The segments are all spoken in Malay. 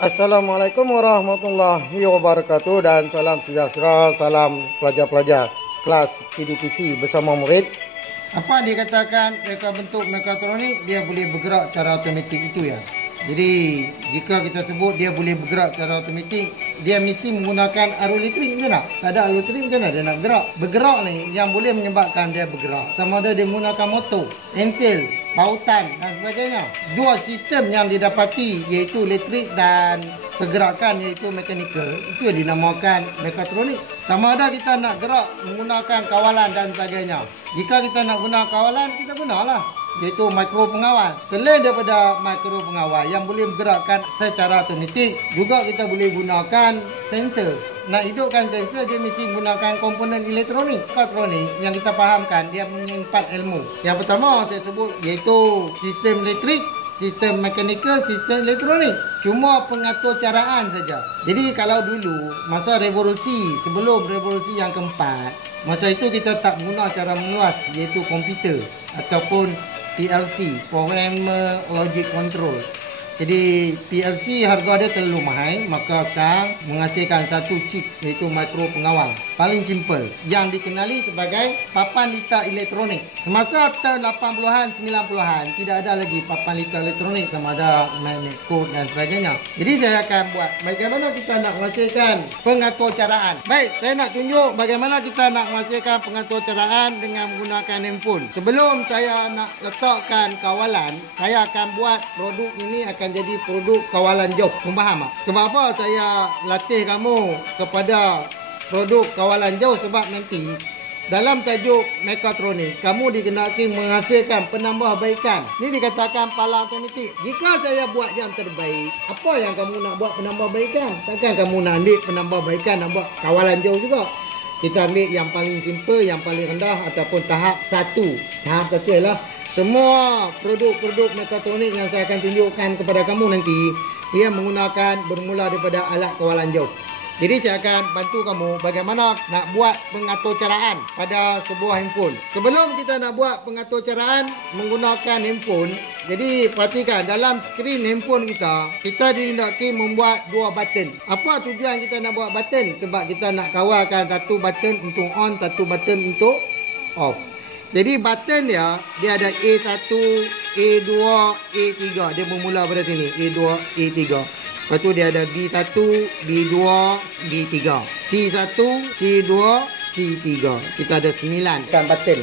Assalamualaikum warahmatullahi wabarakatuh dan salam sejahtera, salam pelajar-pelajar kelas PDPC bersama murid. Apa dikatakan reka bentuk mekatronik, dia boleh bergerak secara automatik itu ya. Jadi jika kita sebut dia boleh bergerak secara automatik, dia mesti menggunakan arus elektrik, betul tak? Tak ada arus elektrik, macam mana dia nak bergerak? Bergerak ni yang boleh menyebabkan dia bergerak, sama ada dia menggunakan motor, ensil, pautan dan sebagainya. Dua sistem yang didapati iaitu elektrik dan pergerakan iaitu mekanikal, itu yang dinamakan mekatronik. Sama ada kita nak gerak menggunakan kawalan dan sebagainya. Jika kita nak guna kawalan, kita gunalah iaitu mikro pengawal. Selain daripada mikro pengawal yang boleh bergerakkan secara automatik, juga kita boleh gunakan sensor. Nak hidupkan sensor, dia mesti menggunakan komponen elektronik. Mekatronik yang kita fahamkan, dia punya 4 ilmu. Yang pertama saya sebut iaitu sistem elektrik, sistem mekanikal, sistem elektronik. Cuma pengatur caraan saja. Jadi kalau dulu masa revolusi, sebelum revolusi yang keempat, masa itu kita tak guna cara meluas iaitu komputer ataupun PLC, Programmer Logic Control. Jadi PLC harga dia terlalu mahal, maka sekarang menghasilkan satu chip iaitu mikro pengawal. Paling simple yang dikenali sebagai papan litar elektronik. Semasa tahun 80-an, 90-an tidak ada lagi papan litar elektronik sama ada magnet code dan sebagainya. Jadi saya akan buat bagaimana kita nak menghasilkan pengatur caraan. Baik, saya nak tunjuk bagaimana kita nak menghasilkan pengatur caraan dengan menggunakan handphone. Sebelum saya nak letakkan kawalan, saya akan buat produk ini akan jadi produk kawalan jauh. Faham tak? Sebab apa saya latih kamu kepada produk kawalan jauh? Sebab nanti dalam tajuk mekatronik, kamu dikenaki menghasilkan penambahbaikan. Ini dikatakan pala automatik. Jika saya buat yang terbaik, apa yang kamu nak buat penambahbaikan? Takkan kamu nak ambil penambahbaikan nak buat kawalan jauh juga. Kita ambil yang paling simple, yang paling rendah ataupun tahap 1. Tahap 1 ialah semua produk-produk mekatronik yang saya akan tunjukkan kepada kamu nanti, ia menggunakan bermula daripada alat kawalan jauh. Jadi saya akan bantu kamu bagaimana nak buat pengatur caraan pada sebuah handphone. Sebelum kita nak buat pengatur caraan menggunakan handphone, jadi perhatikan dalam skrin handphone kita dihendaki membuat 2 button. Apa tujuan kita nak buat button? Sebab kita nak kawalkan satu button untuk on, satu button untuk off. Jadi button dia ada A1, A2, A3. Dia bermula pada sini, A2, A3. Lepas tu dia ada B1, B2, B3. C1, C2, C3. Kita ada 9 kan button.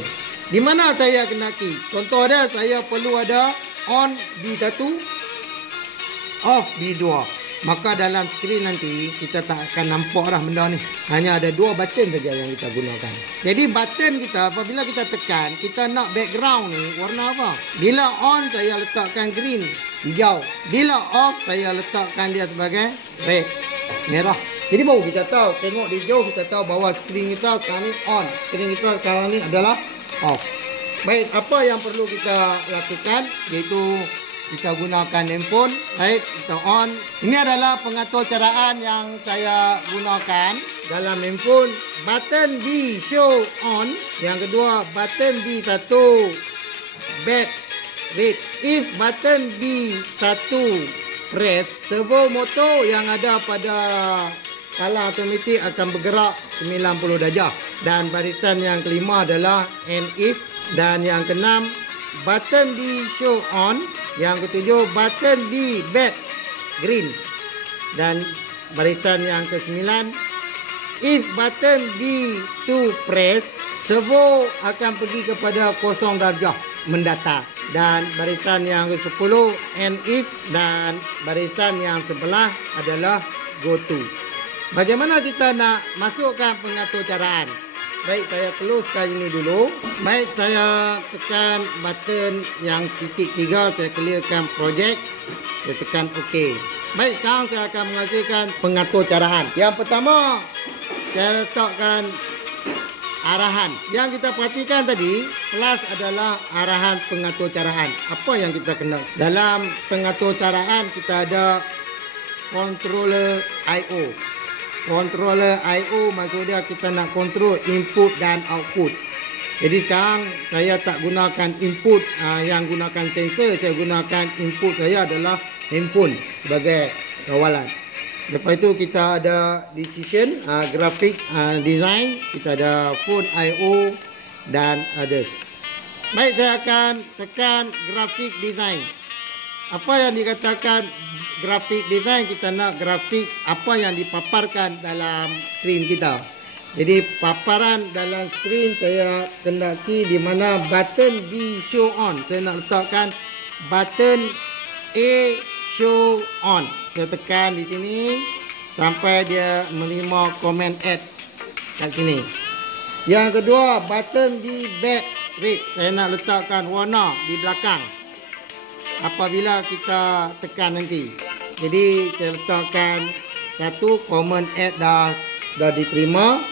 Di mana saya kenaki? Contoh dia, saya perlu ada on B1, off B2. Maka dalam skrin nanti kita tak akan nampak dah benda ni. Hanya ada 2 button saja yang kita gunakan. Jadi button kita apabila kita tekan, kita nak background ni warna apa? Bila on saya letakkan green, hijau. Bila off saya letakkan dia sebagai red, merah. Jadi baru kita tahu, tengok di jauh kita tahu bahawa skrin kita sekarang ni on, skrin kita sekarang ni adalah off. Baik, apa yang perlu kita lakukan iaitu kita gunakan handphone. Baik, kita on. Ini adalah pengatur caraan yang saya gunakan dalam handphone. Button B show on. Yang kedua, button B1 back red. If button B1 press, servo motor yang ada pada pala automatik akan bergerak 90 darjah. Dan barisan yang kelima adalah and if. Dan yang keenam, button B show on. Yang ketujuh, button B back green. Dan barisan yang ke-9, if button B2 press, servo akan pergi kepada 0 darjah mendatar. Dan barisan yang ke-10, and if. Dan barisan yang sebelah adalah go to. Bagaimana kita nak masukkan pengatur caraan? Baik, saya closekan ini dulu. Baik, saya tekan button yang titik 3. Saya clearkan projek. Saya tekan OK. Baik, sekarang saya akan menghasilkan pengatur caraan. Yang pertama, saya letakkan arahan. Yang kita perhatikan tadi, plus adalah arahan pengatur caraan. Apa yang kita kena? Dalam pengatur caraan, kita ada controller I/O. Controller I/O maksud dia kita nak kontrol input dan output. Jadi sekarang saya tak gunakan input yang gunakan sensor. Saya gunakan input saya adalah handphone sebagai kawalan. Lepas itu kita ada decision, grafik design, kita ada phone I/O dan others. Baik, saya akan tekan grafik design. Apa yang dikatakan grafik design, kita nak grafik apa yang dipaparkan dalam skrin kita. Jadi paparan dalam skrin saya kendaki di mana button B show on. Saya nak letakkan button A show on. Saya tekan di sini sampai dia menerima komen add kat sini. Yang kedua, button B back red. Saya nak letakkan warna di belakang apabila kita tekan nanti. Jadi saya letakkan satu comment add dah diterima.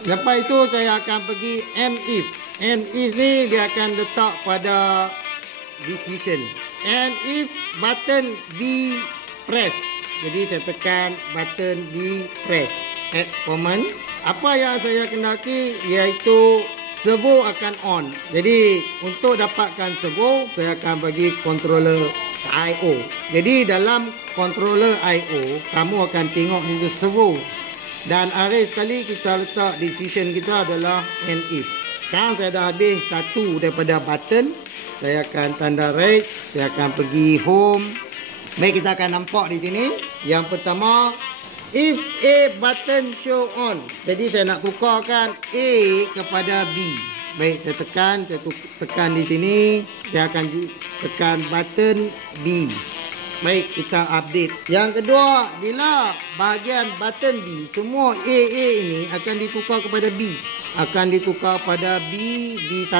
Lepas itu saya akan pergi and if. And if ni dia akan letak pada decision. And if button B press. Jadi saya tekan button B press. Add comment. Apa yang saya kendaki iaitu servo akan on. Jadi untuk dapatkan servo saya akan bagi controller I/O. Jadi dalam controller I/O kamu akan tengok itu servo. Dan akhir sekali kita letak decision kita adalah and if. Sekarang saya dah habis satu daripada button. Saya akan tanda right. Saya akan pergi home. Baik, kita akan nampak di sini. Yang pertama, if A button show on. Jadi saya nak tukarkan A kepada B. Baik, saya tekan di sini. Saya akan tekan button B. Baik, kita update. Yang kedua, bila bahagian button B, semua A ini akan ditukar kepada B. Akan ditukar pada B1.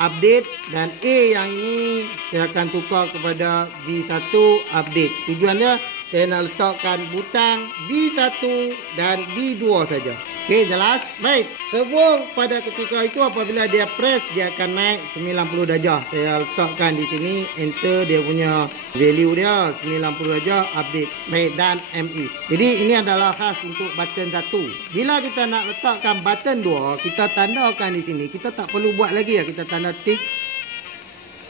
Update. Dan A yang ini, saya akan tukar kepada B1 update. Tujuan dia, saya nak letakkan butang B1 dan B2 saja. Okey, jelas? Baik. Servo pada ketika itu apabila dia press, dia akan naik 90 darjah. Saya letakkan di sini, enter dia punya value dia 90 darjah, update. Baik, dan ME. Jadi ini adalah khas untuk button 1. Bila kita nak letakkan button 2, kita tandakan di sini. Kita tak perlu buat lagi ya. Kita tanda tick,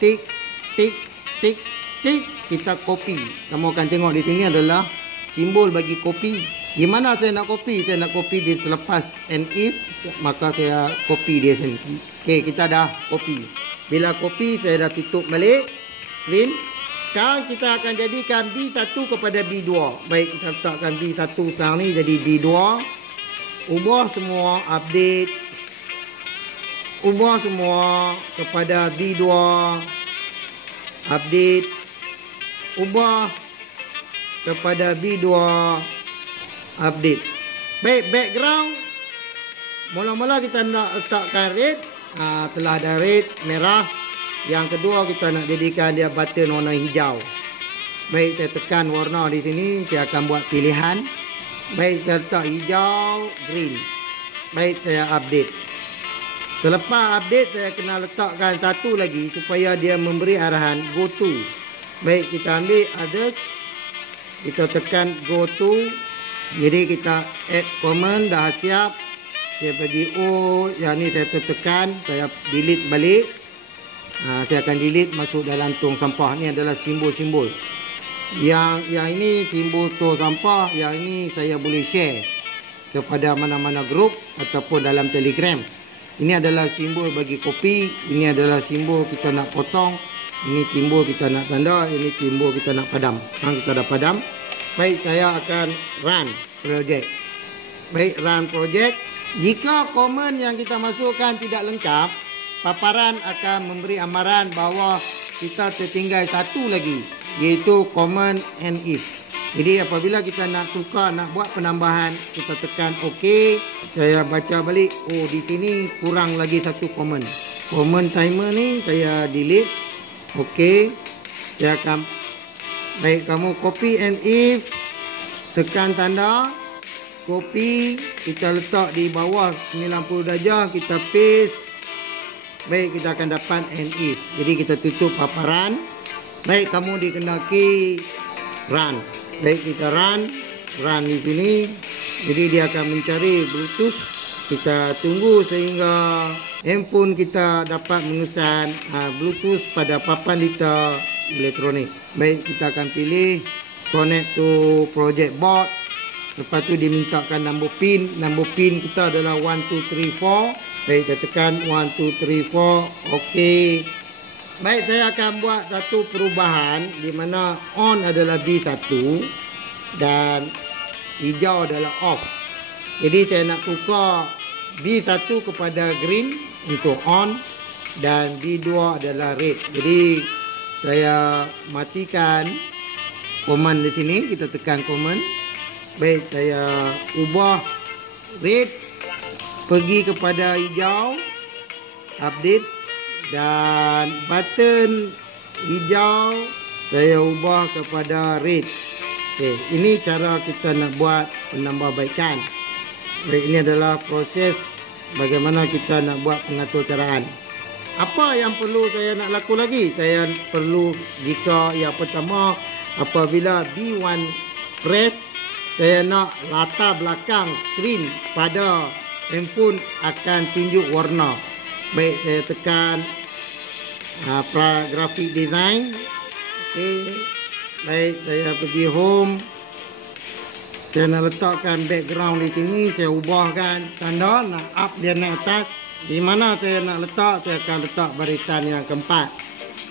tick, tick, tick, tick. Kita copy. Kamu akan tengok di sini adalah simbol bagi copy. Di mana saya nak copy? Saya nak copy dia selepas and if, maka saya copy dia sendiri. Okey, kita dah copy. Bila copy, saya dah tutup balik screen. Sekarang kita akan jadikan B1 kepada B2. Baik, kita letakkan B1 sekarang ni jadi B2. Ubah semua, update. Ubah semua kepada B2. Update. Ubah kepada B2. Update. Baik, background. Mula-mula kita nak letakkan red. Telah ada red, merah. Yang kedua kita nak jadikan dia button warna hijau. Baik, saya tekan warna di sini. Saya akan buat pilihan. Baik, saya letak hijau, green. Baik, saya update. Selepas update, saya kena letakkan satu lagi supaya dia memberi arahan go to. Baik, kita ambil others. Kita tekan go to. Jadi kita add comment dah siap. Saya pergi yang ni saya tekan, saya delete balik. Saya akan delete masuk dalam tong sampah. Ni adalah simbol-simbol. Yang ini simbol tong sampah, yang ini saya boleh share kepada mana-mana grup ataupun dalam Telegram. Ini adalah simbol bagi copy, ini adalah simbol kita nak potong, ini simbol kita nak tanda, ini simbol kita nak padam. Kita dah padam. Baik, saya akan run project. Baik, run project. Jika komen yang kita masukkan tidak lengkap, paparan akan memberi amaran bahawa kita tertinggal satu lagi, iaitu comment and if. Jadi apabila kita nak tukar, nak buat penambahan, kita tekan OK. Saya baca balik, di sini kurang lagi satu komen. Comment timer ni saya delete. OK. Saya akan baik, kamu copy and if, tekan tanda, copy, kita letak di bawah 90 darjah, kita paste. Baik, kita akan dapat and if. Jadi kita tutup paparan. Baik, kamu dikendaki run. Baik, kita run di sini. Jadi dia akan mencari Bluetooth. Kita tunggu sehingga handphone kita dapat mengesan Bluetooth pada papan liter elektronik. Baik, kita akan pilih connect to project board. Lepas tu dia mintakan nombor pin. Nombor pin kita adalah 1 2 3 4. Baik, saya tekan 1 2 3 4. Okey. Baik, saya akan buat satu perubahan di mana on adalah B1 dan hijau adalah off. Jadi saya nak tukar B1 kepada green untuk on dan B2 adalah red. Jadi saya matikan command di sini, kita tekan command. Baik, saya ubah red pergi kepada hijau, update, dan button hijau saya ubah kepada red. Okey, ini cara kita nak buat penambahbaikan. Baik, ini adalah proses bagaimana kita nak buat pengaturcaraan. Apa yang perlu saya nak laku lagi? Saya perlu, jika yang pertama apabila B1 press, saya nak latar belakang skrin pada handphone akan tunjuk warna. Baik, saya tekan graphic design. Okey. Baik, saya pergi home. Saya nak letakkan background di sini. Saya ubahkan tanda nak up dia naik atas. Di mana saya nak letak, saya akan letak barisan yang keempat.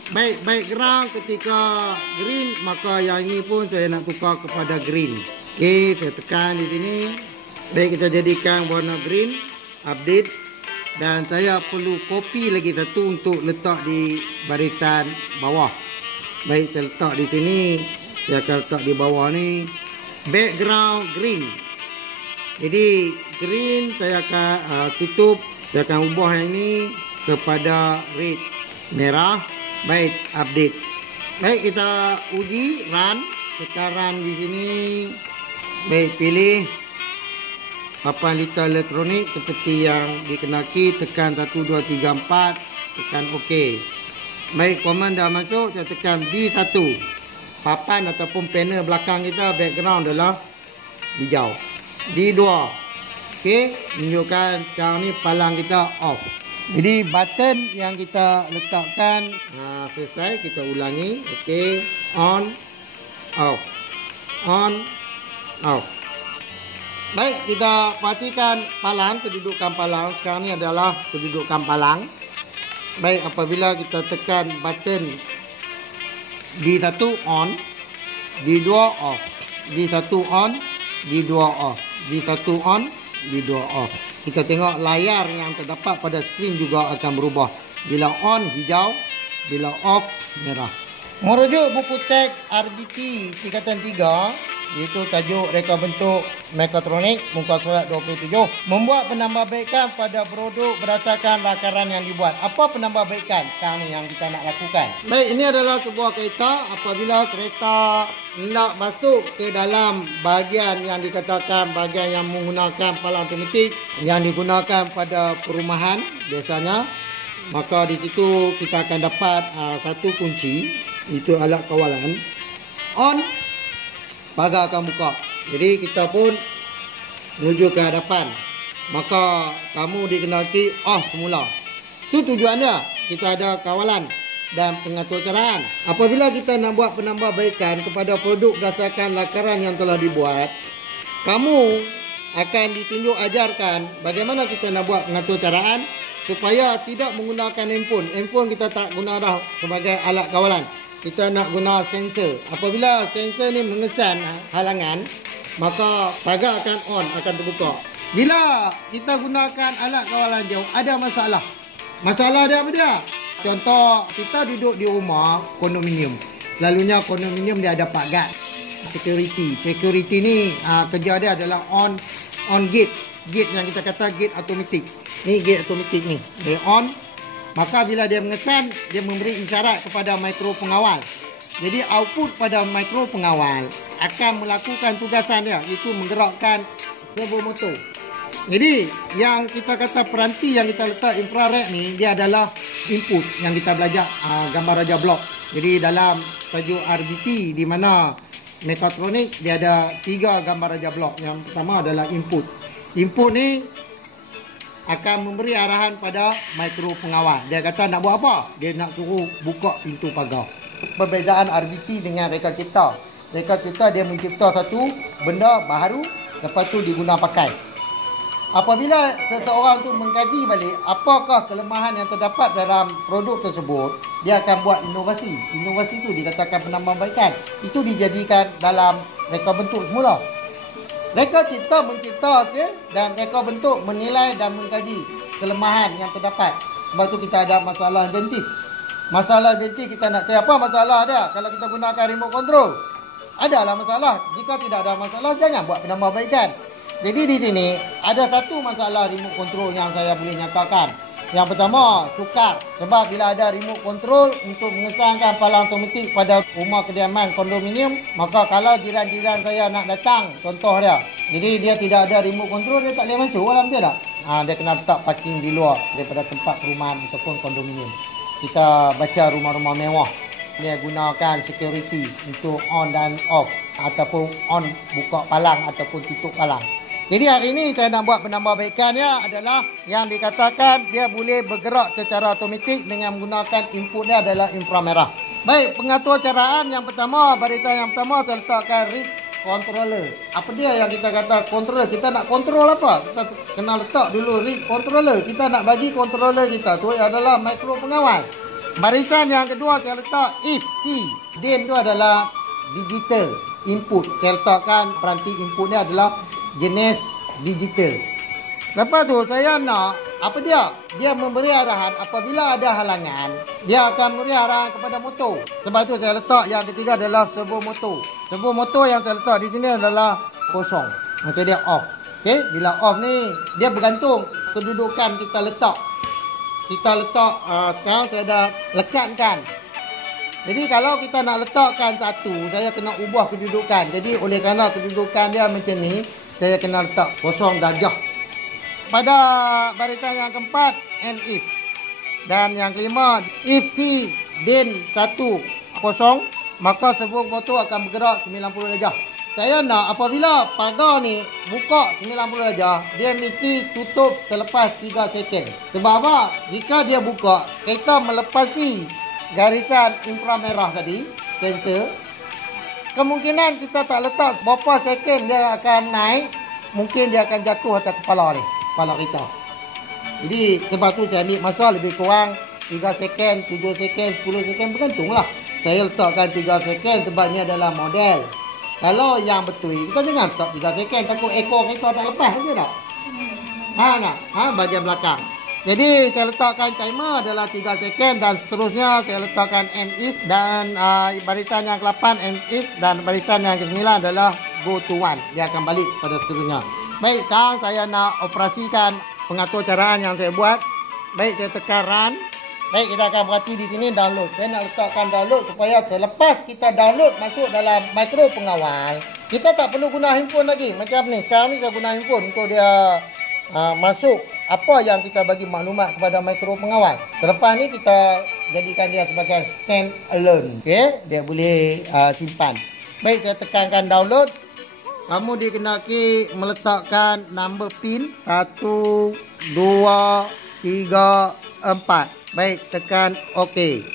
Baik, background ketika green, maka yang ini pun saya nak tukar kepada green. Okey, saya tekan di sini. Baik, kita jadikan warna green. Update. Dan saya perlu copy lagi satu untuk letak di barisan bawah. Baik, saya letak di sini. Saya akan letak di bawah ni. Background green. Jadi green saya akan tutup. Saya akan ubah yang ini kepada red, merah. Baik, update. Baik, kita uji run. Sekarang di sini. Baik, pilih papan litar elektronik seperti yang dikenaki, tekan 1 2 3 4, tekan OK. Baik, komen dah masuk, saya tekan B1. Papan ataupun panel belakang kita background adalah hijau. B2. Okey, menunjukkan sekarang ni palang kita off. Jadi button yang kita letakkan selesai, kita ulangi. Okey, on, off. On, off. Baik, kita perhatikan palang, kedudukan palang. Sekarang ni adalah kedudukan palang. Baik, apabila kita tekan button B1 on, B2 off. B1 on, B2 off. B1 on, B2 off. Kita tengok layar yang terdapat pada skrin juga akan berubah. Bila on, hijau. Bila off, merah. Merujuk buku teks RBT tingkatan 3, iaitu tajuk reka bentuk mekatronik, muka surat 27, membuat penambahbaikan pada produk berdasarkan lakaran yang dibuat. Apa penambahbaikan sekarang ni yang kita nak lakukan? Baik, ini adalah sebuah kereta. Apabila kereta nak masuk ke dalam bahagian yang dikatakan bahagian yang menggunakan palang otomatik yang digunakan pada perumahan biasanya, maka di situ kita akan dapat satu kunci, itu alat kawalan. On, pagar akan buka. Jadi kita pun menuju ke hadapan. Maka kamu dikenaki off semula. Itu tujuan dia. Kita ada kawalan dan pengaturcaraan. Apabila kita nak buat penambahbaikan kepada produk berdasarkan lakaran yang telah dibuat, kamu akan ditunjuk ajarkan bagaimana kita nak buat pengaturcaraan supaya tidak menggunakan handphone. Handphone kita tak guna dah sebagai alat kawalan. Kita nak guna sensor. Apabila sensor ni mengesan halangan, maka pagar akan on, akan terbuka. Bila kita gunakan alat kawalan jauh, ada masalah. Masalah dia apa dia? Contoh, kita duduk di rumah kondominium. Lalunya kondominium dia ada pagar security. Security ni kerja dia adalah on gate. Gate yang kita kata gate automatik. Ni gate automatik ni. Dia on. Maka bila dia mengesan, dia memberi isyarat kepada mikro pengawal. Jadi output pada mikro pengawal akan melakukan tugasan dia, iaitu menggerakkan servo motor. Jadi yang kita kata peranti yang kita letak infrared ni, dia adalah input yang kita belajar gambar raja blok. Jadi dalam tajuk RBT di mana mekatronik, dia ada 3 gambar raja blok. Yang pertama adalah input. Input ni akan memberi arahan pada mikro pengawal. Dia kata nak buat apa? Dia nak suruh buka pintu pagar. Perbezaan RBT dengan reka kita. Rekod cipta dia mencipta satu benda baru, lepas tu diguna pakai. Apabila seseorang tu mengkaji balik apakah kelemahan yang terdapat dalam produk tersebut, dia akan buat inovasi. Inovasi tu dikatakan penambahbaikan. Itu dijadikan dalam reka bentuk semula. Reka cipta mencipta hasil dan reka bentuk menilai dan mengkaji kelemahan yang terdapat. Sebab tu kita ada masalah inventif. Masalah inventif kita nak cari apa masalah ada kalau kita gunakan remote control. Adalah masalah. Jika tidak ada masalah, jangan buat penambahbaikan. Jadi di sini ada satu masalah remote control yang saya boleh nyatakan. Yang pertama, sukar. Sebab bila ada remote control untuk mengesahkan palang automatik pada rumah kediaman kondominium, maka kalau jiran-jiran saya nak datang, contoh dia. Jadi dia tidak ada remote control, dia tak boleh masuk dalam dia tak? Dia kena letak parking di luar daripada tempat perumahan ataupun kondominium. Kita baca rumah-rumah mewah, dia gunakan security untuk on dan off, ataupun on buka palang ataupun tutup palang. Jadi hari ini saya nak buat penambahbaikannya adalah yang dikatakan dia boleh bergerak secara automatik dengan menggunakan input dia adalah inframerah. Baik, pengatur caraan yang pertama, barisan yang pertama saya letakkan rig controller. Apa dia yang kita kata controller? Kita nak control apa? Kita kena letak dulu rig controller. Kita nak bagi controller kita tu adalah mikro pengawal. Barisan yang kedua saya letak if C. DIN tu adalah digital input. Saya letakkan peranti input ni adalah jenis digital. Lepas tu saya nak apa dia? Dia memberi arahan apabila ada halangan, dia akan memberi arahan kepada motor. Sebab tu saya letak yang ketiga adalah servo motor. Servo motor yang saya letak di sini adalah kosong. Macam dia off. Okey, bila off ni dia bergantung kedudukan kita letak. Kita letak sekarang saya dah lekatkan. Jadi kalau kita nak letakkan satu, saya kena ubah kedudukan. Jadi oleh kerana kedudukan dia macam ni, saya kena letak kosong darjah. Pada barisan yang keempat, and if. Dan yang kelima, if C DIN 1 kosong, maka servo motor akan bergerak 90 darjah. Saya nak apabila pagar ni buka 90 darjah, dia mesti tutup selepas 3 second. Sebab apa? Jika dia buka, kita melepasi garisan inframerah tadi, sensor, kemungkinan kita tak letak berapa second dia akan naik, mungkin dia akan jatuh atas kepala ni, kepala kita. Jadi sebab tu saya ambil masa lebih kurang 3 second, 7 second, 10 second, bergantunglah. Saya letakkan 3 second sebab ni adalah model. Kalau yang betul, kita jangan letak 3 second, takut ekor kita tak lepas saja tak? Bahagian belakang. Jadi saya letakkan timer adalah 3 second dan seterusnya saya letakkan and if dan barisan yang ke-8 and if dan barisan yang ke-9 adalah go to 1. Dia akan balik pada seterusnya. Baik, sekarang saya nak operasikan pengatur caraan yang saya buat. Baik, saya tekan run. Baik, kita akan berhati di sini download. Saya nak letakkan download supaya selepas kita download masuk dalam mikro pengawal, kita tak perlu guna handphone lagi. Macam ni, sekarang ni saya guna handphone untuk dia masuk apa yang kita bagi maklumat kepada mikro pengawal. Selepas ni kita jadikan dia sebagai stand alone. Okey, dia boleh simpan. Baik, saya tekankan download. Kamu dikenaki meletakkan number pin 1 2 3 4. Baik, tekan OK.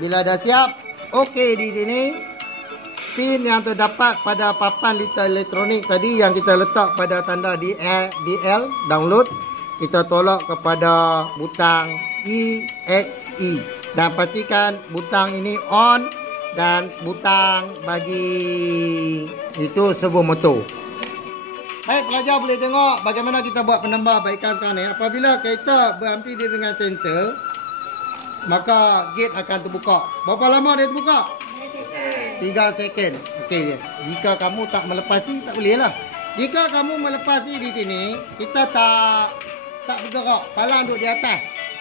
Bila dah siap, OK di sini. Pin yang terdapat pada papan litar elektronik tadi yang kita letak pada tanda DL download, kita tolak kepada butang EXE dan pastikan butang ini on dan butang bagi itu servo motor. Baik, pelajar boleh tengok bagaimana kita buat penambahbaikan sekarang ni. Apabila kereta berhenti dengan sensor, maka gate akan terbuka. Berapa lama dia terbuka? 3 second. Okey. Jika kamu tak melepasi, tak boleh lah. Jika kamu melepasi di sini, kita tak bergerak. Palang duduk di atas.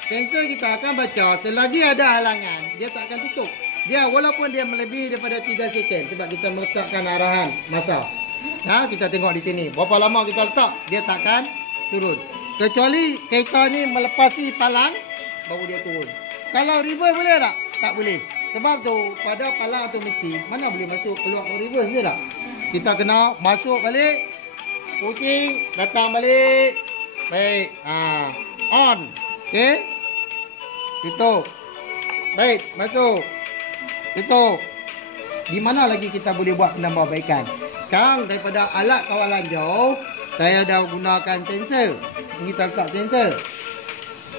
Sensor kita akan baca selagi ada halangan, dia tak akan tutup. Dia walaupun dia melebihi daripada 3 second sebab kita meletakkan arahan masa. Kita tengok di sini. Berapa lama kita letak, dia takkan turun. Kecuali kereta ni melepasi palang, baru dia turun. Kalau reverse boleh tak? Tak boleh. Sebab tu pada palang automatik mana boleh masuk keluar reverse dia tak? Kita kena masuk balik, pusing, datang balik. Baik, on. Okey. Tutup. Baik, masuk. Tutup. Di mana lagi kita boleh buat penambahbaikan? Sekarang daripada alat kawalan jauh, saya dah gunakan sensor. Ini kita letak sensor.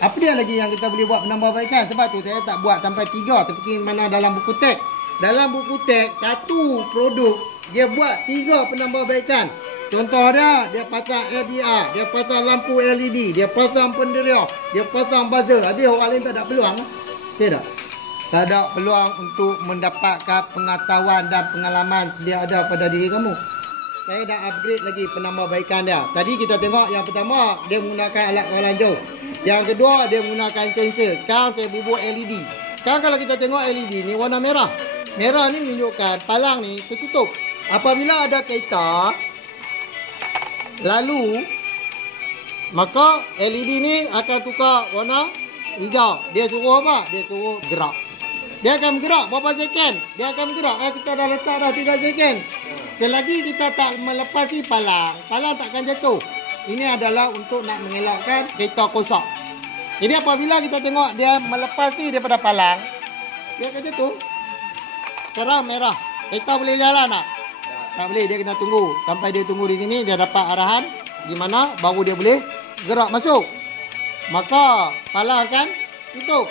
Apa dia lagi yang kita boleh buat penambahbaikan? Sebab tu saya tak buat sampai 3 seperti mana dalam buku teks. Dalam buku teks, satu produk dia buat 3 penambahbaikan. Contoh dia pasang LDR, dia pasang lampu LED, dia pasang penderia, dia pasang buzzer. Habis orang lain tak ada peluang. Saya tak? Tak ada peluang untuk mendapatkan pengetahuan dan pengalaman dia ada pada diri kamu. Saya dah upgrade lagi penambahbaikan dia. Tadi kita tengok yang pertama, dia menggunakan alat kawalan jauh. Yang kedua, dia menggunakan sensor. Sekarang saya bubuh LED. Sekarang kalau kita tengok LED ni warna merah. Merah ni menunjukkan palang ni tertutup. Apabila ada kereta lalu, maka LED ni akan tukar warna hijau. Dia suruh apa? Dia suruh gerak. Dia akan bergerak berapa second? Dia akan bergerak. Kita dah letak dah 3 second. Selagi kita tak melepasi palang, palang takkan jatuh. Ini adalah untuk nak mengelakkan kereta rosak. Jadi apabila kita tengok dia melepasi daripada palang, dia akan jatuh. Sekarang merah. Kereta boleh jalan tak? Tak boleh. Dia kena tunggu. Sampai dia tunggu di sini, dia dapat arahan di mana baru dia boleh gerak masuk. Maka palang akan tutup.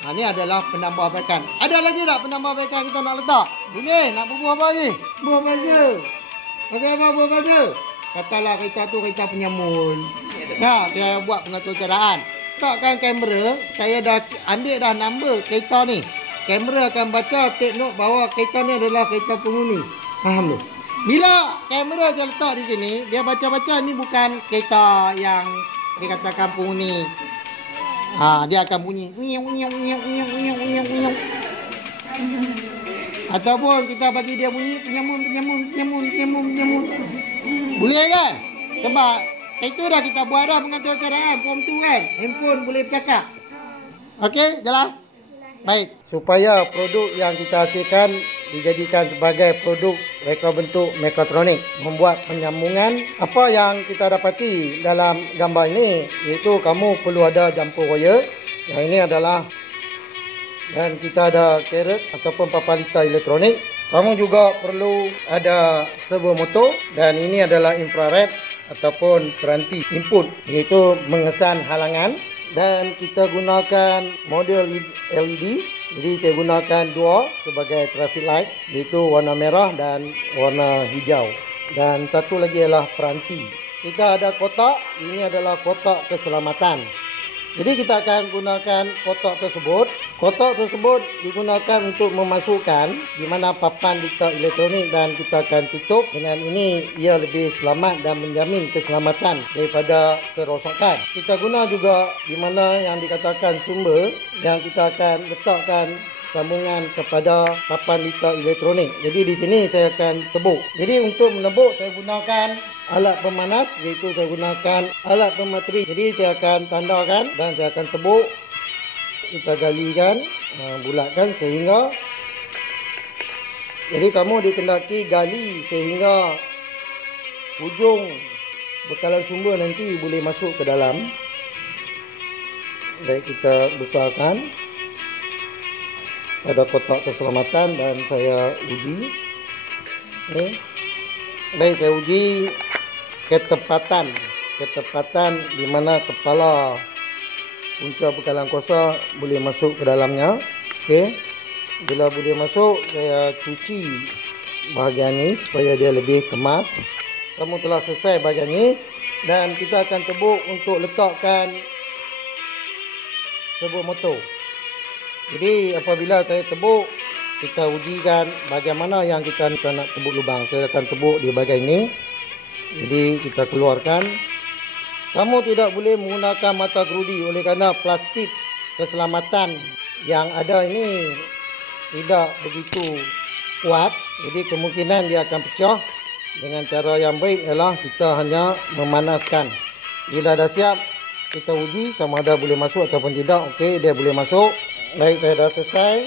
Ini adalah penambahbaikan. Ada lagi tak penambahbaikan kita nak letak? Boleh. Nak bubuh apa ni? Bubuh buzzer. Pasal apa bubuh buzzer? Katalah kereta tu kereta penyamun. Nah, saya buat pengatur keadaan. Letakkan kamera. Saya dah ambil dah number kereta ni. Kamera akan baca take note bahawa kereta ni adalah kereta penghuni. Faham tu? Bila kamera dia letak di sini, dia baca-baca ni bukan kereta yang dikatakan penghuni. Dia akan bunyi. Ataupun kita bagi dia bunyi penyamun. Boleh kan? Sebab itu dah kita buat dah pengatur keadaan form 2 kan. Handphone boleh bercakap. Okey, jalan. Baik, supaya produk yang kita hasilkan dijadikan sebagai produk reka bentuk mekatronik, membuat penyambungan. Apa yang kita dapati dalam gambar ini, iaitu kamu perlu ada jumper wire. Yang ini adalah, dan kita ada carrot ataupun papalita elektronik. Kamu juga perlu ada servo motor, dan ini adalah infrared ataupun peranti input, iaitu mengesan halangan. Dan kita gunakan model LED. Jadi saya gunakan 2 sebagai traffic light, iaitu warna merah dan warna hijau. Dan satu lagi adalah peranti. Kita ada kotak. Ini adalah kotak keselamatan. Jadi kita akan gunakan kotak tersebut. Kotak tersebut digunakan untuk memasukkan di mana papan dikta elektronik, dan kita akan tutup. Dengan ini ia lebih selamat dan menjamin keselamatan daripada kerosakan. Kita guna juga di mana yang dikatakan sumber, yang kita akan letakkan sambungan kepada papan dikta elektronik. Jadi di sini saya akan tebuk. Jadi untuk menebuk saya gunakan alat pemanas, iaitu saya gunakan alat pemateri. Jadi saya akan tandakan dan saya akan tebuk. Kita galikan, bulatkan sehingga, jadi kamu dikendaki gali sehingga ujung bekalan sumber nanti boleh masuk ke dalam. Baik, kita besarkan pada kotak keselamatan dan saya uji. Okay. Baik, saya uji ketepatan di mana kepala punca bekalan kuasa boleh masuk ke dalamnya. Okey. Bila boleh masuk, saya cuci bahagian ini supaya dia lebih kemas. Kamu telah selesai bahagian ini, dan kita akan tebuk untuk letakkan servo motor. Jadi apabila saya tebuk, kita ujikan bagaimana yang kita nak tebuk lubang. Saya akan tebuk di bahagian ini. Jadi kita keluarkan. Kamu tidak boleh menggunakan mata gerudi oleh kerana plastik keselamatan yang ada ini tidak begitu kuat. Jadi kemungkinan dia akan pecah. Dengan cara yang baik ialah kita hanya memanaskan. Bila dah siap, kita uji sama ada boleh masuk ataupun tidak. Okey, dia boleh masuk. Baik, saya dah selesai.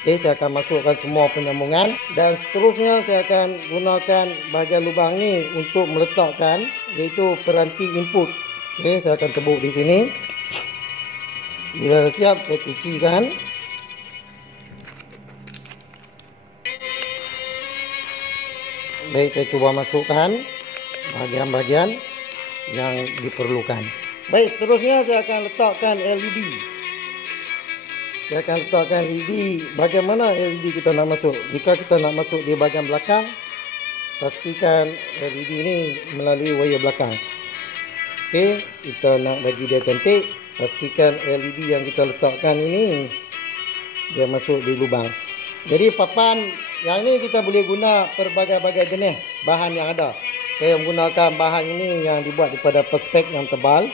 Okey, saya akan masukkan semua penyambungan. Dan seterusnya saya akan gunakan bahagian lubang ni untuk meletakkan, iaitu peranti input. Okey, saya akan tebuk di sini. Bila dah siap, saya cucikan. Baik, saya cuba masukkan bahagian-bahagian yang diperlukan. Baik, seterusnya saya akan letakkan LED. Saya akan letakkan LED. Bagaimana LED kita nak masuk? Jika kita nak masuk di bahagian belakang, pastikan LED ini melalui wayar belakang. Okey, kita nak bagi dia cantik, pastikan LED yang kita letakkan ini dia masuk di lubang. Jadi papan yang ini kita boleh guna berbagai-bagai jenis bahan yang ada. Saya menggunakan bahan ini yang dibuat daripada perspek yang tebal,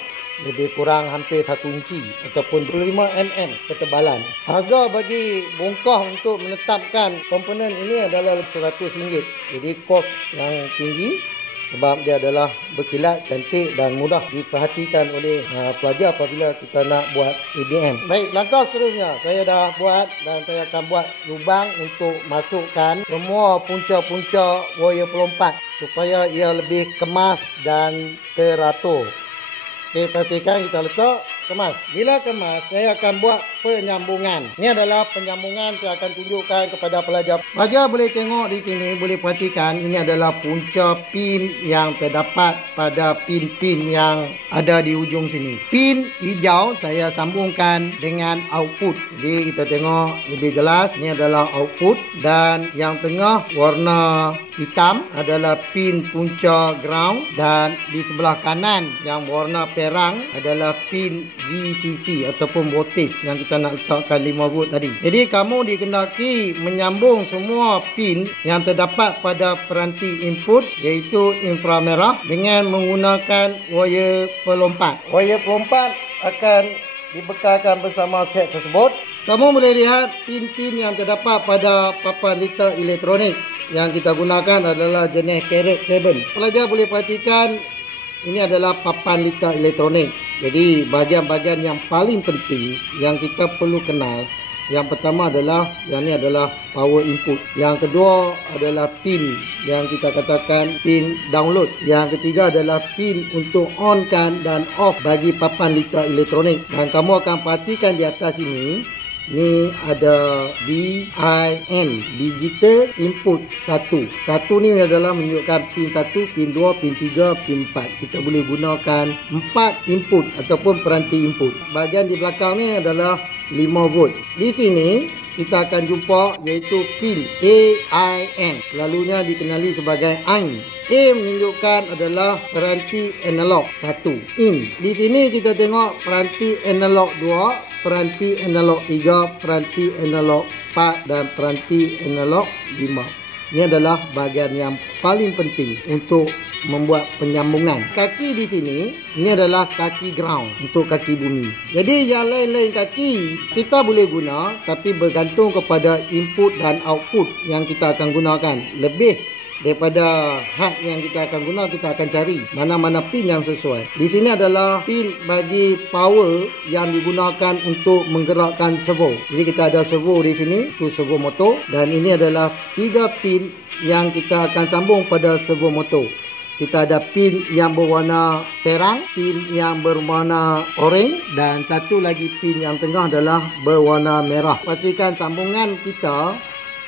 lebih kurang hampir 1 inci ataupun 25 mm ketebalan. Harga bagi bongkah untuk menetapkan komponen ini adalah RM100. Jadi kos yang tinggi sebab dia adalah berkilat, cantik dan mudah diperhatikan oleh pelajar apabila kita nak buat ABM. Baik, langkah seterusnya saya dah buat dan saya akan buat lubang untuk masukkan semua punca-punca wayar pelompat supaya ia lebih kemas dan teratur. Okey, perhatikan kita letak, kemas. Bila kemas, saya akan buat penyambungan. Ini adalah penyambungan saya akan tunjukkan kepada pelajar. Pelajar boleh tengok di sini, boleh perhatikan ini adalah punca pin yang terdapat pada pin-pin yang ada di ujung sini. Pin hijau saya sambungkan dengan output. Jadi kita tengok lebih jelas, ini adalah output dan yang tengah warna hitam adalah pin punca ground dan di sebelah kanan yang warna perang adalah pin VCC ataupun voltage yang kita nak letakkan 5 volt tadi. Jadi kamu dikendaki menyambung semua pin yang terdapat pada peranti input iaitu inframerah dengan menggunakan wayar pelompat. Wayar pelompat akan dibekalkan bersama set tersebut. Kamu boleh lihat pin-pin yang terdapat pada papan liter elektronik yang kita gunakan adalah jenis Carat 7. Pelajar boleh perhatikan ini adalah papan liter elektronik. Jadi bahagian-bahagian yang paling penting yang kita perlu kenal, yang pertama adalah yang ini adalah power input. Yang kedua adalah pin yang kita katakan pin download. Yang ketiga adalah pin untuk on-kan dan off bagi papan liter elektronik. Dan kamu akan perhatikan di atas ini, ni ada DIN, digital input 1. 1 ni adalah menunjukkan pin 1, pin 2, pin 3, pin 4. Kita boleh gunakan 4 input ataupun peranti input. Bahagian di belakang ni adalah 5 volt. Di sini kita akan jumpa iaitu pin AIN, selalunya dikenali sebagai AIN. A menunjukkan adalah peranti analog 1, in. Di sini kita tengok peranti analog 2, peranti analog 3, peranti analog 4 dan peranti analog 5. Ini adalah bahagian yang paling penting untuk membuat penyambungan. Kaki di sini, ini adalah kaki ground untuk kaki bumi. Jadi yang lain-lain kaki kita boleh guna tapi bergantung kepada input dan output yang kita akan gunakan. Lebih daripada had yang kita akan guna, kita akan cari mana-mana pin yang sesuai. Di sini adalah pin bagi power yang digunakan untuk menggerakkan servo. Jadi kita ada servo di sini, itu servo motor, dan ini adalah 3 pin yang kita akan sambung pada servo motor. Kita ada pin yang berwarna perang, pin yang berwarna oranye dan satu lagi pin yang tengah adalah berwarna merah. Pastikan sambungan kita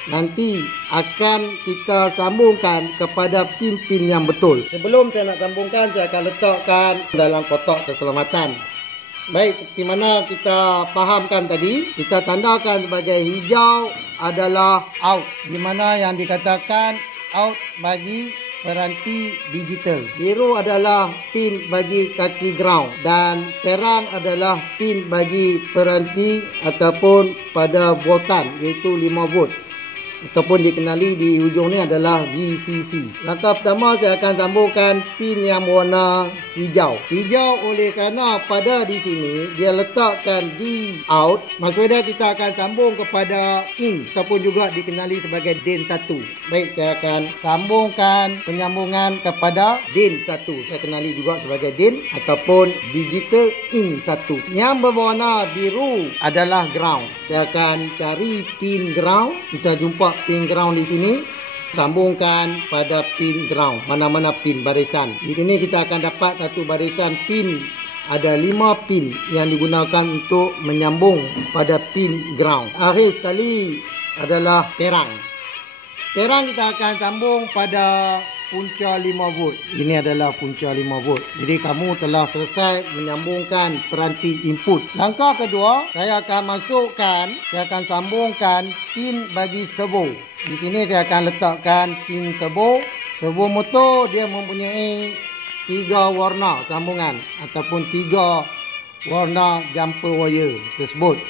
nanti akan kita sambungkan kepada pin-pin yang betul. Sebelum saya nak sambungkan, saya akan letakkan dalam kotak keselamatan. Baik, seperti mana kita fahamkan tadi, kita tandakan sebagai hijau adalah out, di mana yang dikatakan out bagi peranti digital. Biru adalah pin bagi kaki ground dan perang adalah pin bagi peranti ataupun pada voltan iaitu 5 volt. Ataupun dikenali di ujung ni adalah VCC. Langkah pertama saya akan sambungkan pin yang warna hijau. Hijau oleh kerana pada di sini dia letakkan di out, maksudnya kita akan sambung kepada in ataupun juga dikenali sebagai DIN 1. Baik, saya akan sambungkan penyambungan kepada DIN 1. Saya kenali juga sebagai DIN ataupun digital in 1. Yang berwarna biru adalah ground. Saya akan cari pin ground. Kita jumpa pin ground di sini, sambungkan pada pin ground, mana-mana pin barisan. Di sini kita akan dapat satu barisan pin, ada 5 pin yang digunakan untuk menyambung pada pin ground. Akhir sekali adalah perang. Perang kita akan sambung pada punca 5 volt. Ini adalah punca 5 volt. Jadi kamu telah selesai menyambungkan peranti input. Langkah kedua, saya akan sambungkan pin bagi servo. Di sini saya akan letakkan pin servo. Servo motor dia mempunyai 3 warna sambungan ataupun 3 warna jumper wire tersebut.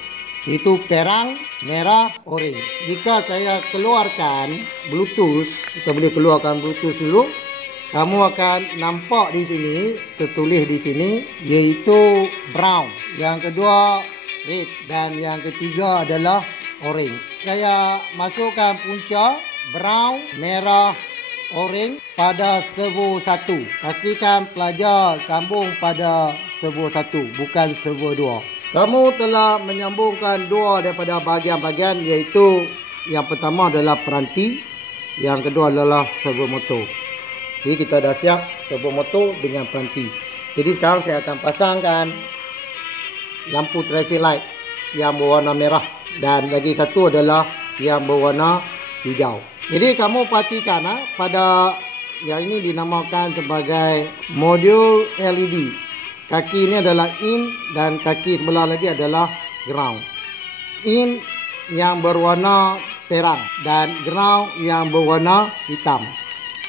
Itu perang, merah, oranye. Jika saya keluarkan Bluetooth, kita boleh keluarkan Bluetooth dulu. Kamu akan nampak di sini, tertulis di sini, iaitu brown. Yang kedua red dan yang ketiga adalah oranye. Saya masukkan punca brown, merah, oranye pada servo 1. Pastikan pelajar sambung pada servo 1, bukan servo 2. Kamu telah menyambungkan 2 daripada bahagian-bahagian, iaitu yang pertama adalah peranti, yang kedua adalah servo motor. Jadi kita dah siap servo motor dengan peranti. Jadi sekarang saya akan pasangkan lampu traffic light yang berwarna merah dan lagi satu adalah yang berwarna hijau. Jadi kamu perhatikan pada yang ini dinamakan sebagai modul LED. Kaki ini adalah in dan kaki sebelah lagi adalah ground. In yang berwarna perang dan ground yang berwarna hitam.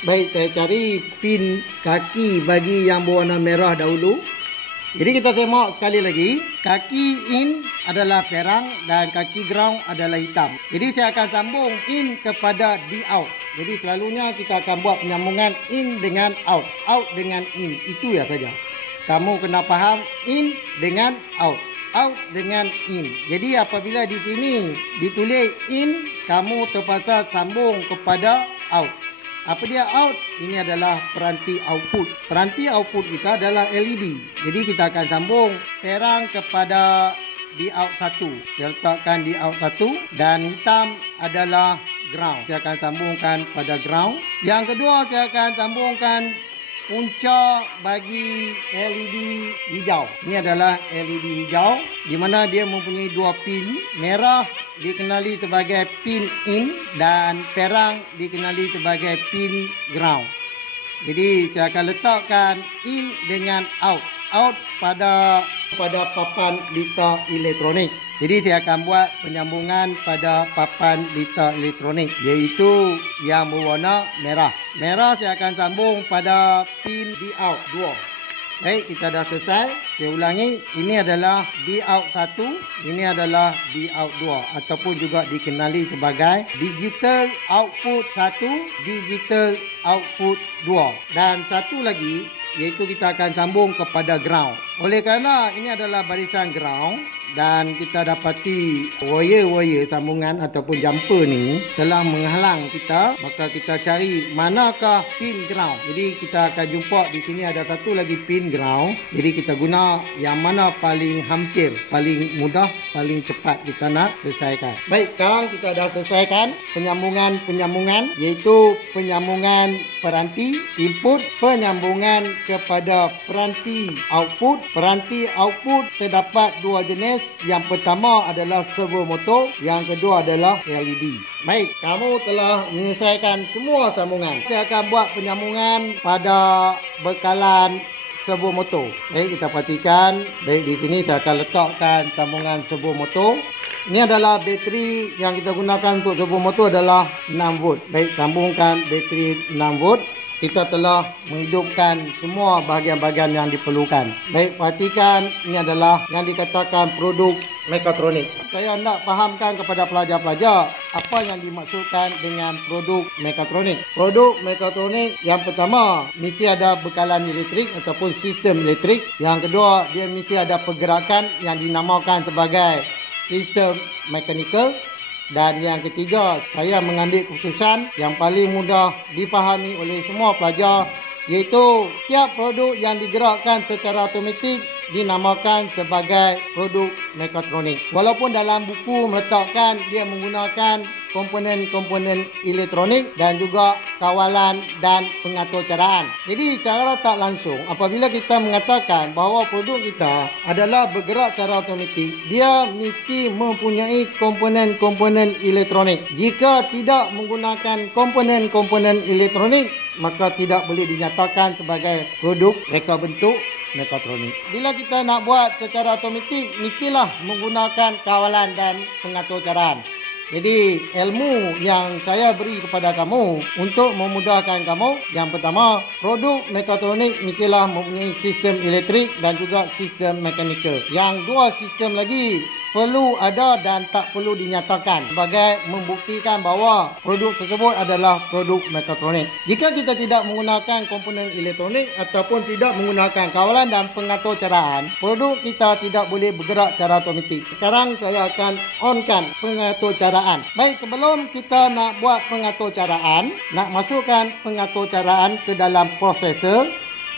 Baik, saya cari pin kaki bagi yang berwarna merah dahulu. Jadi kita tengok sekali lagi. Kaki in adalah perang dan kaki ground adalah hitam. Jadi saya akan sambung in kepada D out. Jadi selalunya kita akan buat penyambungan in dengan out, out dengan in. Itu ya saja. Kamu kena faham in dengan out, out dengan in. Jadi apabila di sini ditulis in, kamu terpaksa sambung kepada out. Apa dia out? Ini adalah peranti output. Peranti output kita adalah LED. Jadi kita akan sambung perang kepada di out 1. Saya letakkan di out 1 dan hitam adalah ground. Saya akan sambungkan pada ground. Yang kedua saya akan sambungkan punca bagi LED hijau. Ini adalah LED hijau di mana dia mempunyai 2 pin. Merah dikenali sebagai pin in dan perang dikenali sebagai pin ground. Jadi saya akan letakkan in dengan out. Out pada papan liter elektronik. Jadi saya akan buat penyambungan pada papan liter elektronik, iaitu yang berwarna merah. Merah saya akan sambung pada pin D out 2. Baik, kita dah selesai. Saya ulangi, ini adalah D out 1, ini adalah D out 2 ataupun juga dikenali sebagai digital output 1, digital output 2. Dan satu lagi, iaitu kita akan sambung kepada ground. Oleh kerana ini adalah barisan ground dan kita dapati wire-wire sambungan ataupun jumper ni telah menghalang kita, maka kita cari manakah pin ground. Jadi kita akan jumpa di sini ada satu lagi pin ground. Jadi kita guna yang mana paling hampir, paling mudah, paling cepat kita nak selesaikan. Baik, sekarang kita dah selesaikan penyambungan iaitu penyambungan peranti input, penyambungan kepada peranti output. Peranti output terdapat 2 jenis. Yang pertama adalah servo motor, yang kedua adalah LED. Baik, kamu telah menyelesaikan semua sambungan. Saya akan buat penyambungan pada bekalan servo motor. Baik, kita perhatikan. Baik, di sini saya akan letakkan sambungan servo motor. Ini adalah bateri yang kita gunakan untuk servo motor adalah 6 volt. Baik, sambungkan bateri 6 volt. Kita telah menghidupkan semua bahagian-bahagian yang diperlukan. Baik, perhatikan, ini adalah yang dikatakan produk mekatronik. Saya hendak fahamkan kepada pelajar-pelajar apa yang dimaksudkan dengan produk mekatronik. Produk mekatronik yang pertama, mesti ada bekalan elektrik ataupun sistem elektrik. Yang kedua, dia mesti ada pergerakan yang dinamakan sebagai sistem mekanikal. Dan yang ketiga, saya mengambil keputusan yang paling mudah difahami oleh semua pelajar, iaitu tiap produk yang digerakkan secara automatik dinamakan sebagai produk mekatronik. Walaupun dalam buku meletakkan dia menggunakan komponen-komponen elektronik dan juga kawalan dan pengatur caraan. Jadi cara tak langsung apabila kita mengatakan bahawa produk kita adalah bergerak secara automatik, dia mesti mempunyai komponen-komponen elektronik. Jika tidak menggunakan komponen-komponen elektronik, maka tidak boleh dinyatakan sebagai produk reka bentuk mekatronik. Bila kita nak buat secara automatik, mestilah menggunakan kawalan dan pengatur caraan. Jadi ilmu yang saya beri kepada kamu untuk memudahkan kamu, yang pertama, produk mekatronik mestilah mempunyai sistem elektrik dan juga sistem mekanikal. Yang dua sistem lagi perlu ada dan tak perlu dinyatakan sebagai membuktikan bahawa produk tersebut adalah produk mekatronik. Jika kita tidak menggunakan komponen elektronik ataupun tidak menggunakan kawalan dan pengatur caraan, produk kita tidak boleh bergerak secara automatik. Sekarang saya akan onkan pengatur caraan. Baik, sebelum kita nak buat pengatur caraan, nak masukkan pengatur caraan ke dalam prosesor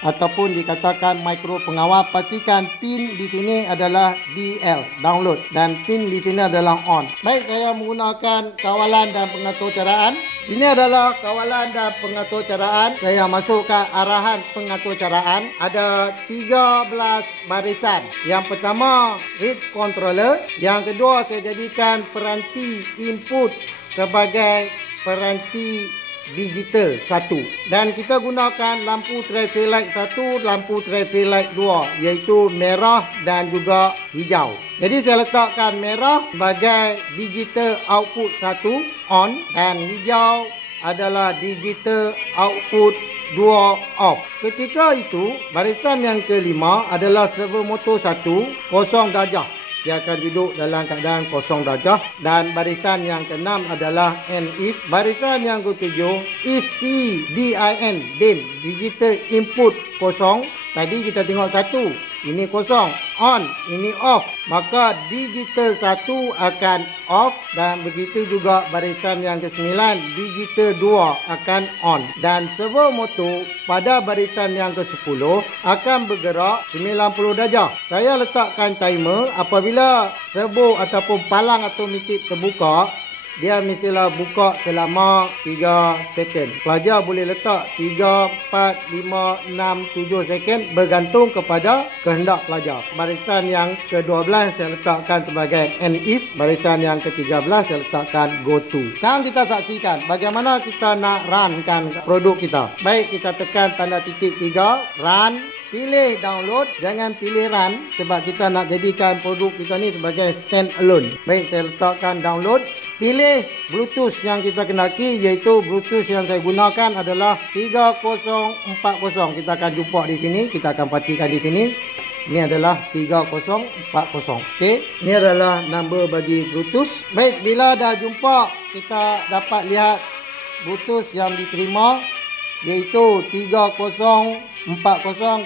ataupun dikatakan mikro pengawal, pastikan pin di sini adalah DL, download, dan pin di sini adalah on. Baik, saya menggunakan kawalan dan pengatur caraan. Ini adalah kawalan dan pengatur caraan. Saya masukkan arahan pengatur caraan. Ada 13 barisan. Yang pertama, read controller. Yang kedua, saya jadikan peranti input sebagai peranti digital 1, dan kita gunakan lampu traffic light 1, lampu traffic light 2, iaitu merah dan juga hijau. Jadi saya letakkan merah sebagai digital output 1 on dan hijau adalah digital output 2 off. Ketika itu barisan yang kelima adalah servo motor 1 kosong darjah. Dia akan duduk dalam keadaan kosong darjah. Dan barisan yang keenam adalah NIF. Barisan yang ketujuh, if C DIN, DIN, digital input kosong. Tadi kita tengok 1, ini kosong, on, ini off. Maka digital 1 akan off, dan begitu juga barisan yang ke-9, digital 2 akan on. Dan servo motor pada barisan yang ke-10 akan bergerak 90 darjah. Saya letakkan timer apabila servo ataupun palang automatik terbuka, dia mestilah buka selama 3 second. Pelajar boleh letak 3, 4, 5, 6, 7 second bergantung kepada kehendak pelajar. Barisan yang ke-12 saya letakkan sebagai NIF. Barisan yang ke-13 saya letakkan go to. Sekarang kita saksikan bagaimana kita nak runkan produk kita. Baik, kita tekan tanda titik 3, run. Pilih download, jangan pilih run, sebab kita nak jadikan produk kita ni sebagai stand alone. Baik, saya letakkan download. Pilih Bluetooth yang kita kendaki, iaitu Bluetooth yang saya gunakan adalah 3040. Kita akan jumpa di sini, kita akan patikan di sini. Ini adalah 3040. Okey, ini adalah nombor bagi Bluetooth. Baik, bila dah jumpa, kita dapat lihat Bluetooth yang diterima, iaitu 3040.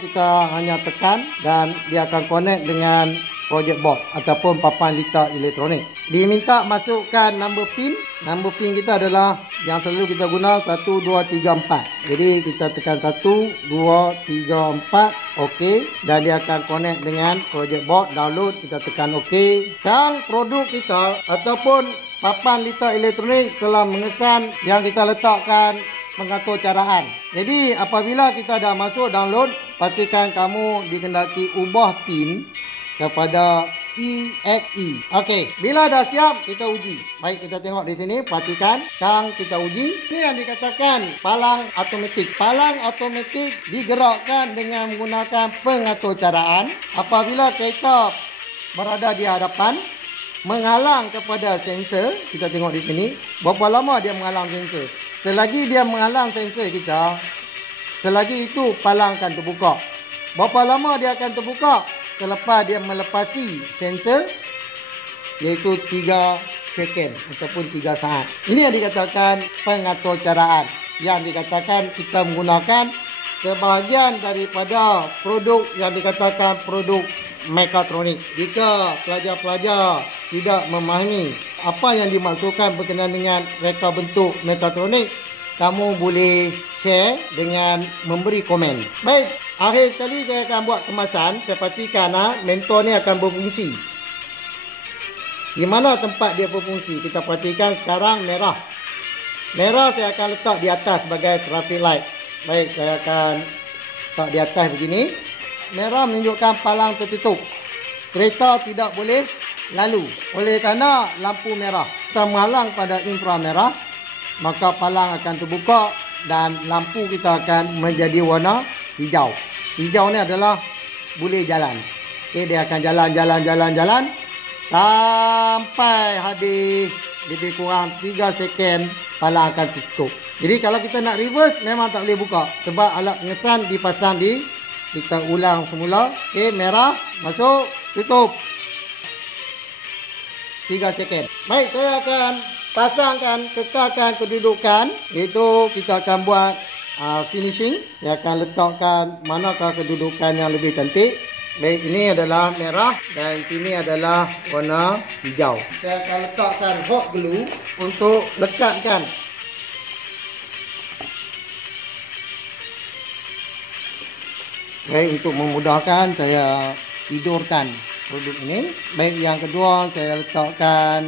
Kita hanya tekan dan dia akan connect dengan project board ataupun papan litar elektronik. Diminta masukkan nombor pin. Nombor pin kita adalah yang selalu kita guna 1, 2, 3, 4. Jadi kita tekan 1, 2, 3, 4. Okey, dan dia akan connect dengan project board. Download, kita tekan okey. Sekarang produk kita ataupun papan litar elektronik telah mengesan yang kita letakkan pengatur caraan. Jadi apabila kita dah masuk download, pastikan kamu dikendaki ubah pin kepada EXE. Okey, bila dah siap kita uji. Baik, kita tengok di sini, perhatikan. Sekarang kita uji. Ini yang dikatakan palang automatik. Palang automatik digerakkan dengan menggunakan pengatur caraan. Apabila kereta berada di hadapan, menghalang kepada sensor. Kita tengok di sini, berapa lama dia menghalang sensor. Selagi dia menghalang sensor kita, selagi itu palang akan terbuka. Berapa lama dia akan terbuka? Selepas dia melepasi sensor, iaitu 3 second ataupun 3 saat. Ini yang dikatakan pengatur caraan. Yang dikatakan kita menggunakan sebahagian daripada produk yang dikatakan produk mekatronik. Jika pelajar-pelajar tidak memahami apa yang dimaksudkan berkenaan dengan reka bentuk mekatronik, kamu boleh share dengan memberi komen. Baik, Akhir sekali saya akan buat kemasan. Saya pastikan mentor ni akan berfungsi. Di mana tempat dia berfungsi? Kita perhatikan sekarang merah. Merah saya akan letak di atas sebagai traffic light. Baik, saya akan letak di atas begini. Merah menunjukkan palang tertutup. Kereta tidak boleh lalu. Oleh kerana lampu merah kita menghalang pada inframerah, maka palang akan terbuka dan lampu kita akan menjadi warna hijau. Hijau ni adalah boleh jalan. Okay, dia akan jalan sampai habis. Lebih kurang 3 second palang akan tutup. Jadi kalau kita nak reverse memang tak boleh buka sebab alat pengesan dipasang di. Kita ulang semula. Okay, merah masuk, tutup 3 second. Baik, saya akan pasangkan, kekalkan kedudukan, iaitu kita akan buat finishing. Saya akan letakkan manakah kedudukan yang lebih cantik. Baik, ini adalah merah dan sini adalah warna hijau. Saya akan letakkan hot glue untuk lekatkan. Baik, untuk memudahkan saya tidurkan produk ini. Baik, yang kedua saya letakkan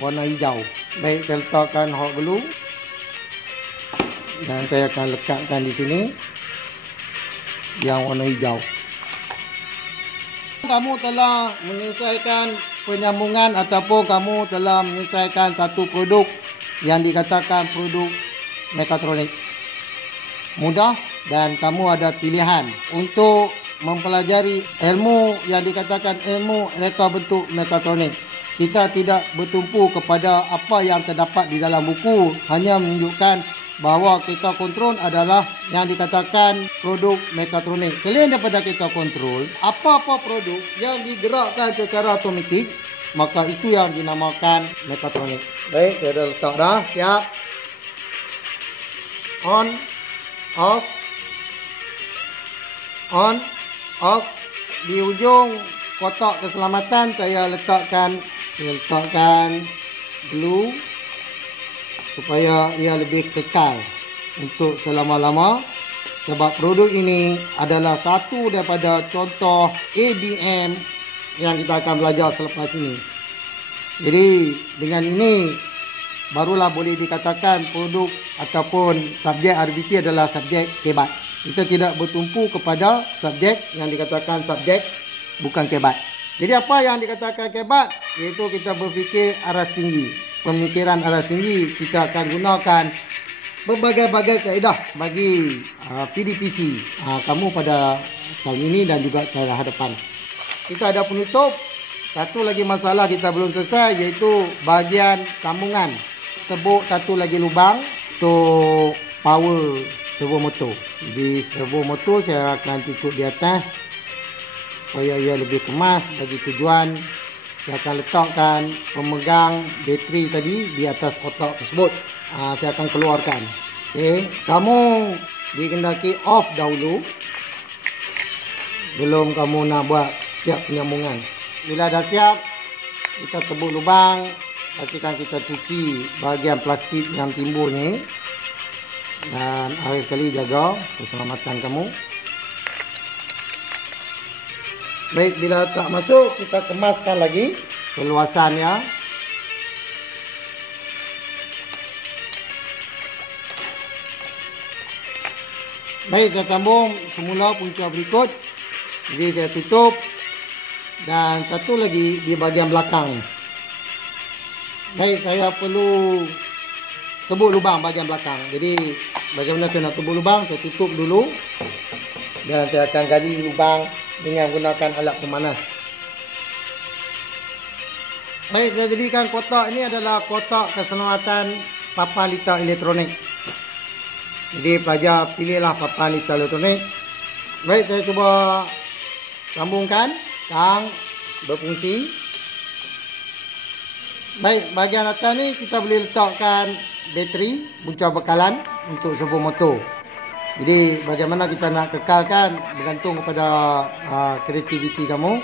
warna hijau. Baik, saya letakkan hot glue dan saya akan lekatkan di sini yang warna hijau. Kamu telah menyelesaikan penyambungan ataupun kamu telah menyelesaikan satu produk yang dikatakan produk mekatronik. Mudah dan kamu ada pilihan untuk mempelajari ilmu yang dikatakan ilmu reka bentuk mekatronik. Kita tidak bertumpu kepada apa yang terdapat di dalam buku, hanya menunjukkan bahawa kereta kontrol adalah yang dikatakan produk mekatronik. Selain daripada kereta kontrol, apa-apa produk yang digerakkan secara automatik, maka itu yang dinamakan mekatronik. Baik, saya dah letak dah, siap. On, off, on, off. Di ujung kotak keselamatan saya letakkan glue supaya ia lebih kekal untuk selama-lama, sebab produk ini adalah satu daripada contoh ABM yang kita akan belajar selepas ini. Jadi dengan ini barulah boleh dikatakan produk ataupun subjek RBT adalah subjek kebat. Kita tidak bertumpu kepada subjek yang dikatakan subjek bukan kebat. Jadi apa yang dikatakan kebat? Iaitu kita berfikir arah tinggi. Pemikiran arah tinggi, kita akan gunakan berbagai-bagai kaedah bagi PDPC kamu pada tahun ini dan juga tahun hadapan. Kita ada penutup. Satu lagi masalah kita belum selesai, iaitu bahagian sambungan. Tebuk satu lagi lubang untuk power servo motor. Jadi servo motor saya akan tutup di atas supaya ia lebih kemas. Bagi tujuan saya akan letakkan pemegang bateri tadi di atas kotak tersebut. Saya akan keluarkan. Okay. Kamu dikendaki off dahulu belum kamu nak buat siap penyambungan. Bila dah siap, kita tebuk lubang. Pastikan kita cuci bahagian plastik yang timbul ni. Dan akhir sekali jaga keselamatan kamu. Baik, bila tak masuk, kita kemaskan lagi keluasannya. Baik, saya sambung semula punca berikut. Jadi saya tutup. Dan satu lagi di bahagian belakang. Baik, saya perlu tebuk lubang bahagian belakang. Jadi bagaimana saya nak tebuk lubang? Saya tutup dulu. Dan saya akan gali lubang dengan menggunakan alat pemanas. Baik, saya jadikan kotak ini adalah kotak keselamatan papan litar elektronik. Jadi pelajar pilihlah papan litar elektronik. Baik, saya cuba sambungkan. Sekarang berfungsi. Baik, bahagian atas ni kita boleh letakkan bateri, bunca bekalan untuk servo motor. Jadi bagaimana kita nak kekalkan bergantung kepada kreativiti kamu.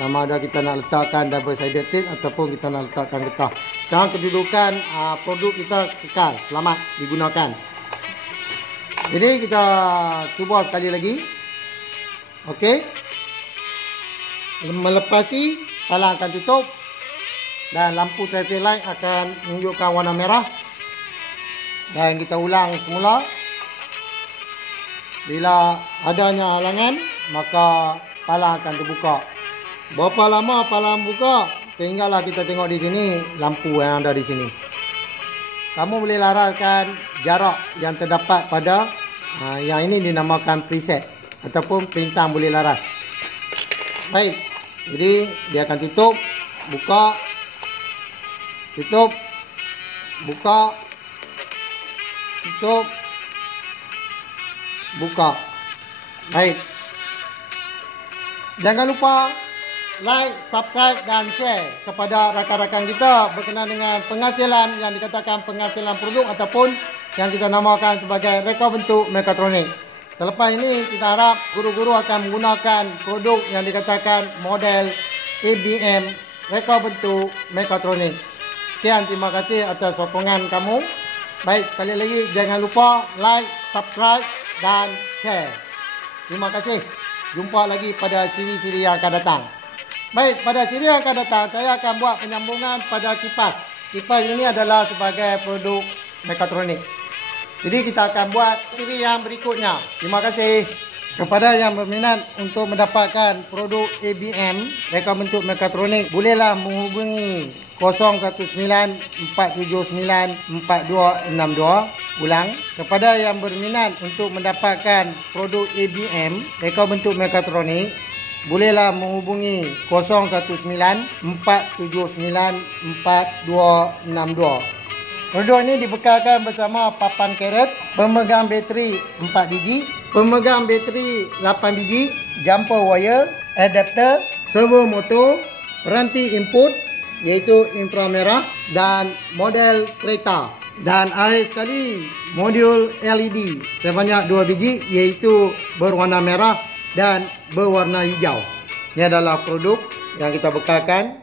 Sama ada kita nak letakkan double sided tape ataupun kita nak letakkan getah. Sekarang kedudukan produk kita kekal, selamat digunakan. Jadi kita cuba sekali lagi. Okey. Melepasi, palang akan tutup dan lampu traffic light akan menunjukkan warna merah. Dan kita ulang semula. Bila adanya halangan, maka palang akan terbuka. Berapa lama palang buka? Sehinggalah kita tengok di sini lampu yang ada di sini. Kamu boleh laraskan jarak yang terdapat pada yang ini dinamakan preset ataupun perintah boleh laras. Baik. Jadi dia akan tutup, buka, tutup, buka, tutup, buka. Baik. Jangan lupa like, subscribe dan share kepada rakan-rakan kita berkenaan dengan penghasilan yang dikatakan penghasilan produk ataupun yang kita namakan sebagai reka bentuk mekatronik. Selepas ini kita harap guru-guru akan menggunakan produk yang dikatakan model ABM reka bentuk mekatronik. Sekian, terima kasih atas sokongan kamu. Baik, sekali lagi jangan lupa like, subscribe dan share. Terima kasih. Jumpa lagi pada siri-siri yang akan datang. Baik, pada siri yang akan datang saya akan buat penyambungan pada kipas. Kipas ini adalah sebagai produk mekatronik. Jadi kita akan buat siri yang berikutnya. Terima kasih. Kepada yang berminat untuk mendapatkan produk ABM reka bentuk mekatronik, bolehlah menghubungi 019-479-4262. Ulang, kepada yang berminat untuk mendapatkan produk ABM reka bentuk mekatronik, bolehlah menghubungi 019-479-4262. Produk ini dibekalkan bersama papan karet, pemegang bateri 4 biji, pemegang bateri 8 biji, jumper wire, adapter, servo motor, peranti input iaitu inframerah dan model kereta. Dan akhir sekali modul LED sebanyak 2 biji iaitu berwarna merah dan berwarna hijau. Ini adalah produk yang kita bekalkan